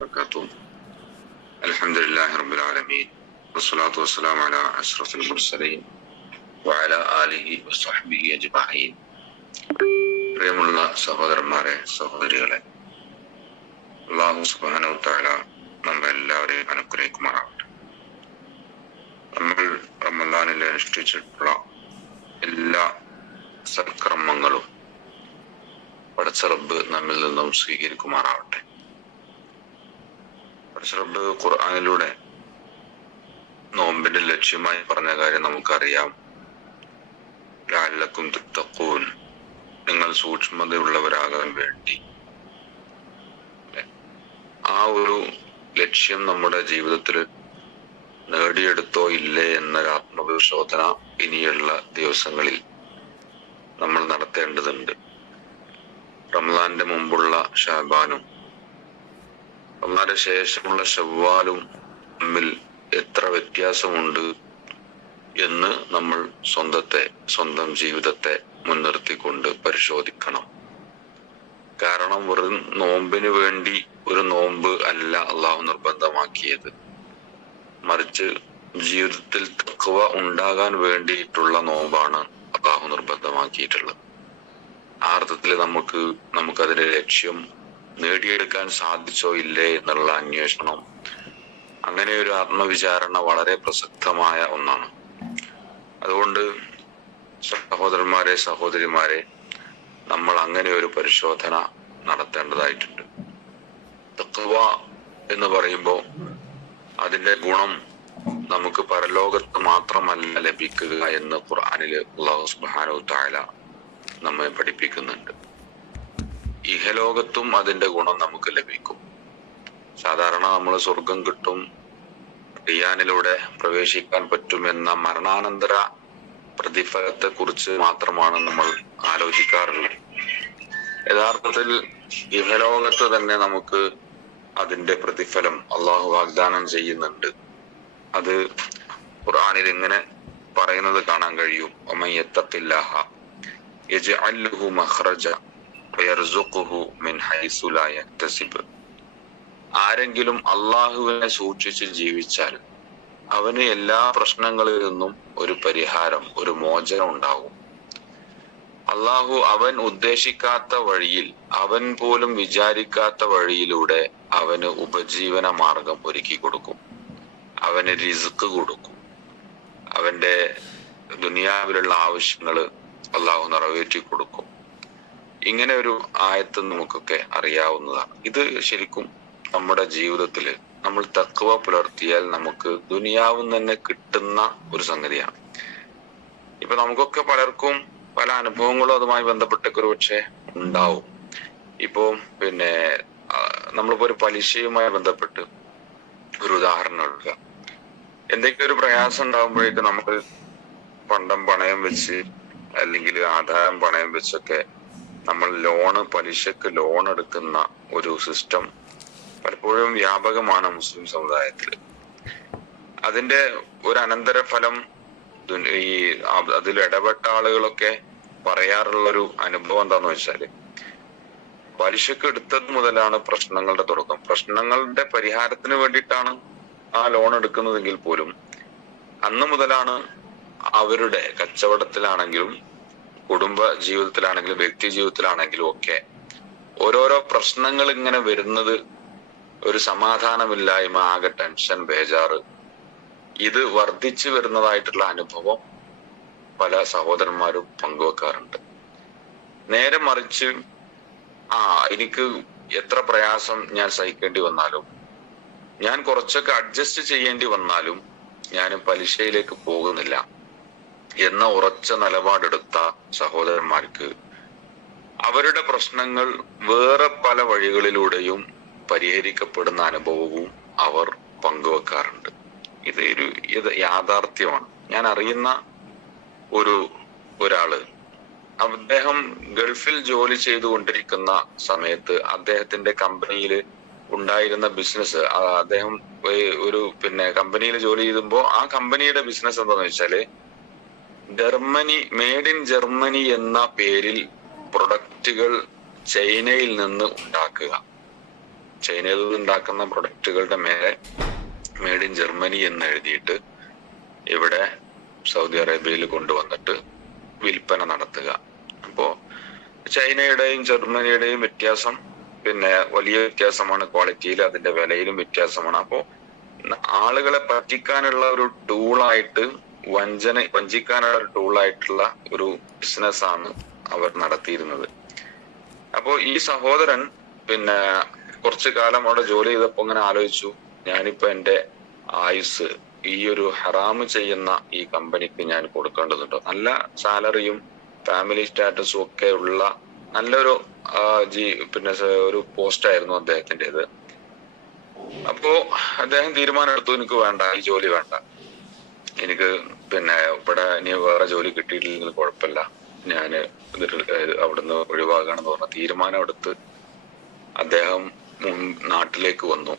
وبركاته. الحمد لله رب العالمين والصلاة والسلام على أشرف المرسلين وعلى آله وصحبه أجمعين. പ്രിയമുള്ള സഹോദരന്മാരെ, സഹോദരികളെ, അല്ലാഹു സുബ്ഹാനഹു വ തആല നമ്മെല്ലാവരെയും അനുഗ്രഹിക്കുമാറാവട്ടെ. നമ്മൾ റമളാനിൽ അനുഷ്ഠിച്ചിട്ടുള്ള എല്ലാ സൽക്കർമ്മങ്ങളും പടച്ച റബ്ബ് നമ്മിൽ നിന്നും സ്വീകരിക്കുമാറാവട്ടെ. പടച്ച റബ്ബ് ഖുർആനിലൂടെ നോമ്പിന്റെ ലക്ഷ്യമായി പറഞ്ഞ കാര്യം നമുക്കറിയാം. ലഅല്ലക്കും തത്തഖൂൻ, നിങ്ങൾ സൂക്ഷ്മതയുള്ളവരാകാൻ വേണ്ടി. ആ ഒരു ലക്ഷ്യം നമ്മുടെ ജീവിതത്തിൽ നേടിയെടുത്തോ ഇല്ലേ എന്നൊരു ആത്മപരിശോധന ഇനിയുള്ള ദിവസങ്ങളിൽ നമ്മൾ നടത്തേണ്ടതുണ്ട്. റമളാന്റെ മുമ്പുള്ള ഷഅബാനും റമളാന്റെ ശേഷമുള്ള ശവ്വാലും തമ്മിൽ എത്ര വ്യത്യാസമുണ്ട് എന്ന് നമ്മൾ സ്വന്തം ജീവിതത്തെ മുൻനിർത്തിക്കൊണ്ട് പരിശോധിക്കണം. കാരണം വെറും നോമ്പിന് വേണ്ടി ഒരു നോമ്പ് അല്ല അള്ളാഹു നിർബന്ധമാക്കിയത്, മറിച്ച് ജീവിതത്തിൽ തഖ്വ ഉണ്ടാകാൻ വേണ്ടിയിട്ടുള്ള നോമ്പാണ് അള്ളാഹു നിർബന്ധമാക്കിയിട്ടുള്ളത്. ആ അർത്ഥത്തിൽ നമുക്കതിന്റെ ലക്ഷ്യം നേടിയെടുക്കാൻ സാധിച്ചോ ഇല്ലേ എന്നുള്ള അന്വേഷണം, അങ്ങനെ ഒരു ആത്മവിചാരണ വളരെ പ്രസക്തമായ ഒന്നാണ്. അതുകൊണ്ട് സഹോദരന്മാരെ, സഹോദരിമാരെ, നമ്മൾ അങ്ങനെ ഒരു പരിശോധന നടത്തേണ്ടതായിട്ടുണ്ട്. തഖ്വ എന്ന് പറയുമ്പോൾ അതിന്റെ ഗുണം നമുക്ക് പരലോകത്ത് മാത്രമല്ല ലഭിക്കുക എന്ന് ഖുർആനിൽ അല്ലാഹു സുബ്ഹാനഹു വ തആല നമ്മെ പഠിപ്പിക്കുന്നുണ്ട്. ഇഹലോകത്തും അതിന്റെ ഗുണം നമുക്ക് ലഭിക്കും. സാധാരണ നമ്മൾ സ്വർഗം കിട്ടും, റിയാനിലൂടെ പ്രവേശിക്കാൻ പറ്റുമെന്ന മരണാനന്തര പ്രതിഫലത്തെ കുറിച്ച് മാത്രമാണ് നമ്മൾ ആലോചിക്കാറുള്ളത്. യഥാർത്ഥത്തിൽ ഇഹലോകത്ത് തന്നെ നമുക്ക് അതിന്റെ പ്രതിഫലം അള്ളാഹു വാഗ്ദാനം ചെയ്യുന്നുണ്ട്. അത് ഖുർആനിൽ ഇങ്ങനെ പറയുന്നത് കാണാൻ കഴിയും. വമൻ യത്തഖില്ലാഹ യജ്അൽ ലഹു മഖ്റജ വയർസുഖുഹു മിൻ ഹൈസു ലാ യഹ്തസിബ്. ആരെങ്കിലും അള്ളാഹുവിനെ സൂക്ഷിച്ച് ജീവിച്ചാൽ അവന് എല്ലാ പ്രശ്നങ്ങളിൽ നിന്നും ഒരു പരിഹാരം, ഒരു മോചനം ഉണ്ടാകും. അള്ളാഹു അവൻ ഉദ്ദേശിക്കാത്ത വഴിയിൽ, അവൻ പോലും വിചാരിക്കാത്ത വഴിയിലൂടെ അവന് ഉപജീവന മാർഗം ഒരുക്കി കൊടുക്കും, അവന് റിസ്ക് കൊടുക്കും, അവന്റെ ദുനിയാവിലുള്ള ആവശ്യങ്ങൾ അള്ളാഹു നിറവേറ്റി കൊടുക്കും. ഇങ്ങനെ ഒരു ആയത്ത് നമുക്കൊക്കെ അറിയാവുന്നതാണ്. ഇത് ശരിക്കും നമ്മുടെ ജീവിതത്തിൽ നമ്മൾ തഖ്വ പുലർത്തിയാൽ നമുക്ക് ദുനിയാവും തന്നെ കിട്ടുന്ന ഒരു സംഗതിയാണ്. ഇപ്പൊ നമുക്കൊക്കെ പലർക്കും പല അനുഭവങ്ങളും അതുമായി ബന്ധപ്പെട്ടൊക്കെ ഒരു പക്ഷെ ഉണ്ടാവും. ഇപ്പോ നമ്മളിപ്പോ ഒരു പലിശയുമായി ബന്ധപ്പെട്ട് ഒരു ഉദാഹരണം എടുക്കുക. എന്തെങ്കിലും ഒരു പ്രയാസം ഉണ്ടാകുമ്പോഴേക്ക് നമുക്ക് പണ്ടം പണയം വെച്ച് അല്ലെങ്കിൽ ആധാരം പണയം വെച്ചൊക്കെ നമ്മൾ പലിശക്ക് ലോൺ എടുക്കുന്ന ഒരു സിസ്റ്റം പലപ്പോഴും വ്യാപകമാണ് മുസ്ലിം സമുദായത്തിൽ. അതിന്റെ ഒരു അനന്തരഫലം അതിൽ ഇടപെട്ട ആളുകളൊക്കെ പറയാറുള്ള ഒരു അനുഭവം എന്താന്ന് വെച്ചാല്, പലിശക്ക് എടുത്തത് മുതലാണ് പ്രശ്നങ്ങളുടെ തുടക്കം. പ്രശ്നങ്ങളുടെ പരിഹാരത്തിന് വേണ്ടിയിട്ടാണ് ആ ലോൺ എടുക്കുന്നതെങ്കിൽ പോലും അന്ന് മുതലാണ് അവരുടെ കച്ചവടത്തിലാണെങ്കിലും കുടുംബ ജീവിതത്തിലാണെങ്കിലും വ്യക്തി ജീവിതത്തിലാണെങ്കിലും ഒക്കെ ഓരോരോ പ്രശ്നങ്ങൾ ഇങ്ങനെ വരുന്നത്, ഒരു സമാധാനമില്ലായ്മ, ആകെ ടെൻഷൻ, ബേജാറ്, ഇത് വർദ്ധിച്ചു വരുന്നതായിട്ടുള്ള അനുഭവം പല സഹോദരന്മാരും പങ്കുവെക്കാറുണ്ട്. നേരെ മറിച്ച് എനിക്ക് എത്ര പ്രയാസം ഞാൻ സഹിക്കേണ്ടി വന്നാലും, ഞാൻ കുറച്ചൊക്കെ അഡ്ജസ്റ്റ് ചെയ്യേണ്ടി വന്നാലും ഞാൻ പലിശയിലേക്ക് പോകുന്നില്ല എന്ന ഉറച്ച നിലപാടെടുത്ത സഹോദരന്മാർക്ക് അവരുടെ പ്രശ്നങ്ങൾ വേറെ പല വഴികളിലൂടെയും പരിഹരിക്കപ്പെടുന്ന അനുഭവവും അവർ പങ്കുവെക്കാറുണ്ട്. ഇത് യാഥാർത്ഥ്യമാണ്. ഞാൻ അറിയുന്ന ഒരാള്, അദ്ദേഹം ഗൾഫിൽ ജോലി ചെയ്തുകൊണ്ടിരിക്കുന്ന സമയത്ത് അദ്ദേഹത്തിന്റെ കമ്പനിയിൽ ഉണ്ടായിരുന്ന ബിസിനസ്, അദ്ദേഹം ഒരു കമ്പനിയിൽ ജോലി ചെയ്യുമ്പോൾ ആ കമ്പനിയുടെ ബിസിനസ് എന്താന്ന് വെച്ചാല് മെയ്ഡ് ഇൻ ജർമ്മനി എന്ന പേരിൽ പ്രൊഡക്റ്റുകൾ ചൈനയിൽ നിന്ന് ഉണ്ടാക്കുക. ചൈനയിൽ നിന്നുണ്ടാക്കുന്ന പ്രൊഡക്റ്റുകളുടെ മേലെ മെയ്ഡ് ഇൻ ജർമ്മനി എന്ന് എഴുതിയിട്ട് ഇവിടെ സൗദി അറേബ്യയിൽ കൊണ്ടുവന്നിട്ട് വിൽപ്പന നടത്തുക. അപ്പോ ചൈനയുടെയും ജർമ്മനിയുടെയും വ്യത്യാസം പിന്നെ വലിയ വ്യത്യാസമാണ്. ക്വാളിറ്റിയിൽ, അതിന്റെ വിലയിലും വ്യത്യാസമാണ്. അപ്പോ ആളുകളെ പറ്റിക്കാനുള്ള ഒരു ടൂളായിട്ട്, വഞ്ചിക്കാനുള്ള ഒരു ടൂളായിട്ടുള്ള ഒരു ബിസിനസ് ആണ് അവർ നടത്തിയിരുന്നത്. അപ്പോ ഈ സഹോദരൻ പിന്നെ കുറച്ചു കാലം അവിടെ ജോലി ചെയ്തപ്പോ ഇങ്ങനെ ആലോചിച്ചു, ഞാനിപ്പോ എന്റെ ആയുസ് ഈ ഒരു ഹറാമ് ചെയ്യുന്ന ഈ കമ്പനിക്ക് ഞാൻ കൊടുക്കേണ്ടതുണ്ടോ? നല്ല സാലറിയും ഫാമിലി സ്റ്റാറ്റസും ഒക്കെ ഉള്ള നല്ലൊരു പിന്നെ ഒരു പോസ്റ്റായിരുന്നു അദ്ദേഹത്തിൻ്റെത്. അപ്പോ അദ്ദേഹം തീരുമാനം എടുത്തു, എനിക്ക് വേണ്ട, ഈ ജോലി വേണ്ട, എനിക്ക് പിന്നെ ഇവിടെ ഇനി വേറെ ജോലി കിട്ടിയിട്ടില്ലെങ്കിൽ കുഴപ്പമില്ല, ഞാന് അവിടുന്ന് ഒഴിവാകണമെന്ന് പറഞ്ഞ തീരുമാനം എടുത്ത് അദ്ദേഹം നാട്ടിലേക്ക് വന്നു.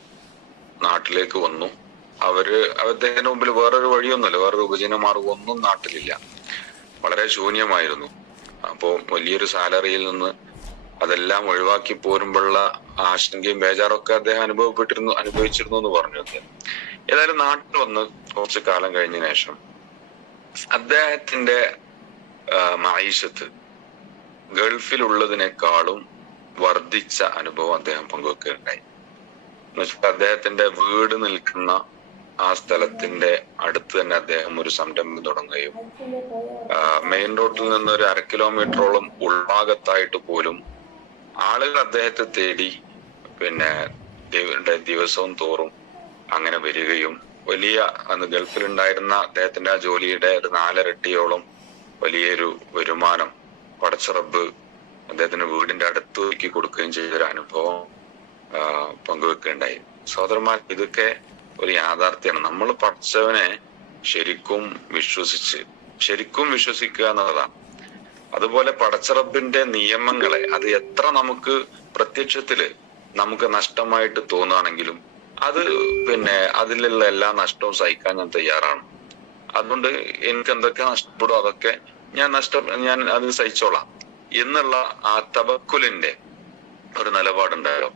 അദ്ദേഹത്തിന്റെ മുമ്പിൽ വേറൊരു വഴിയൊന്നുമില്ല, വേറൊരു ഉപജീവന മാർഗം ഒന്നും നാട്ടിലില്ല, വളരെ ശൂന്യമായിരുന്നു. അപ്പോ വലിയൊരു സാലറിയിൽ നിന്ന് അതെല്ലാം ഒഴിവാക്കി പോരുമ്പോഴുള്ള ആശങ്കയും ബേജാറൊക്കെ അദ്ദേഹം അനുഭവിച്ചിരുന്നു എന്ന് പറഞ്ഞു അദ്ദേഹം. ഏതായാലും നാട്ടിൽ വന്ന് കുറച്ചു കാലം കഴിഞ്ഞ ശേഷം അദ്ദേഹത്തിന്റെ മഈശത്ത് ഗൾഫിലുള്ളതിനേക്കാളും വർദ്ധിച്ച അനുഭവം അദ്ദേഹം പങ്കുവെക്കുകയുണ്ടായി. എന്നുവെച്ചാൽ അദ്ദേഹത്തിന്റെ വീട് നിൽക്കുന്ന ആ സ്ഥലത്തിന്റെ അടുത്ത് തന്നെ അദ്ദേഹം ഒരു സംരംഭം തുടങ്ങുകയും മെയിൻ റോഡിൽ നിന്ന് ഒരു 1/2 കിലോമീറ്ററോളം ഉൾഭാഗത്തായിട്ട് പോലും ആളുകൾ അദ്ദേഹത്തെ തേടി പിന്നെ ദിവസവും തോറും അങ്ങനെ വരികയും വലിയ അന്ന് ഗൾഫിലുണ്ടായിരുന്ന അദ്ദേഹത്തിന്റെ ആ ജോലിയുടെ ഒരു 4 ഇരട്ടിയോളം വലിയൊരു വരുമാനം പടച്ച റബ്ബ് അദ്ദേഹത്തിന്റെ വീടിന്റെ അടുത്ത് ഒരുക്കി കൊടുക്കുകയും ചെയ്തൊരു അനുഭവം പങ്കുവെക്കുകയുണ്ടായി. സഹോദരന്മാർ, ഇതൊക്കെ ഒരു യാഥാർത്ഥ്യമാണ്. നമ്മൾ പടച്ചവനെ ശരിക്കും വിശ്വസിക്കുക എന്നുള്ളതാണ്. അതുപോലെ പടച്ചറബിന്റെ നിയമങ്ങളെ അത് എത്ര നമുക്ക് പ്രത്യക്ഷത്തില് നമുക്ക് നഷ്ടമായിട്ട് തോന്നുകയാണെങ്കിലും അത് പിന്നെ അതിലുള്ള എല്ലാ നഷ്ടവും സഹിക്കാൻ ഞാൻ തയ്യാറാണ്. അതുകൊണ്ട് എനിക്ക് എന്തൊക്കെ നഷ്ടപ്പെടും അതൊക്കെ ഞാൻ അത് സഹിച്ചോളാം എന്നുള്ള ആ തവക്കുലിന്റെ ഒരു നിലപാടുണ്ടായോ.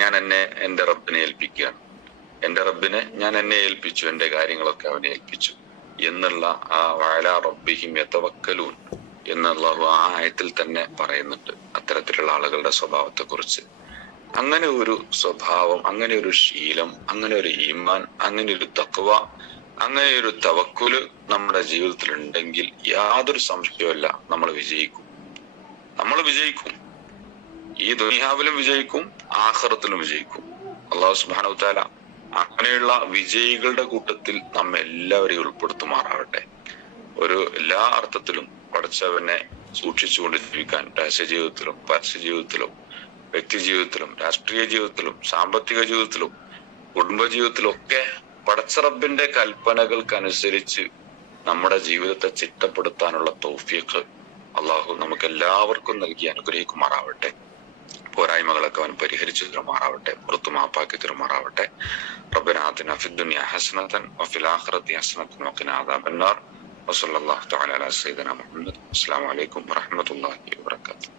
ഞാൻ എന്റെ റബ്ബിനെ ഏൽപ്പിക്കുകയാണ്, എന്റെ റബ്ബിനെ ഞാൻ ഏൽപ്പിച്ചു, എന്റെ കാര്യങ്ങളൊക്കെ അവനെ ഏൽപ്പിച്ചു എന്നുള്ള ആ വഅലാ റബ്ബിഹിം യതവക്കലൂൻ എന്നുള്ള ആ ആയത്തിൽ തന്നെ പറയുന്നുണ്ട് അത്തരത്തിലുള്ള ആളുകളുടെ സ്വഭാവത്തെ കുറിച്ച്. അങ്ങനെ ഒരു സ്വഭാവം, അങ്ങനെ ഒരു ശീലം, അങ്ങനെ ഒരു ഈമാൻ, അങ്ങനെ ഒരു തഖ്വ, അങ്ങനെ ഒരു തവക്കുല് നമ്മുടെ ജീവിതത്തിൽ ഉണ്ടെങ്കിൽ യാതൊരു സംശയവുമില്ല, നമ്മൾ വിജയിക്കും. ഈ ദുനിയാവിലും വിജയിക്കും, ആഖിറത്തിലും വിജയിക്കും. അല്ലാഹു സുബ്ഹാനഹു വ തആല അങ്ങനെയുള്ള വിജയികളുടെ കൂട്ടത്തിൽ നമ്മെ എല്ലാവരെയും ഉൾപ്പെടുത്തുമാറാവട്ടെ. എല്ലാ അർത്ഥത്തിലും പടച്ചവനെ സൂക്ഷിച്ചുകൊണ്ട് ജീവിക്കാൻ രഹസ്യ ജീവിതത്തിലും പരസ്യ ജീവിതത്തിലും വ്യക്തി ജീവിതത്തിലും രാഷ്ട്രീയ ജീവിതത്തിലും സാമ്പത്തിക ജീവിതത്തിലും കുടുംബ ജീവിതത്തിലും ഒക്കെ പടച്ചറബിന്റെ കൽപ്പനകൾക്കനുസരിച്ച് നമ്മുടെ ജീവിതത്തെ ചിട്ടപ്പെടുത്താനുള്ള തൗഫീഖ് അള്ളാഹു നമുക്ക് എല്ലാവർക്കും നൽകി അനുഗ്രഹിക്കുമാറാവട്ടെ. പോരായ്മകളൊക്കെ അവൻ പരിഹരിച്ചു തരുമാറാവട്ടെ, പുറത്തു മാപ്പാക്കി തരുമാറാവട്ടെ. റബ്ബനാ ആതിനാ ഫിദ്ദുനിയ ഹസനതൻ വഫിൽ ആഖിറതി ഹസനതൻ വഖിനാ അദാബന്നാർ. വസല്ലല്ലാഹു തആല അലാ സയ്യിദിനാ മുഹമ്മദ്. അസ്സലാമു അലൈക്കും വറഹ്മത്തുള്ളാഹി വബറകാതുഹു.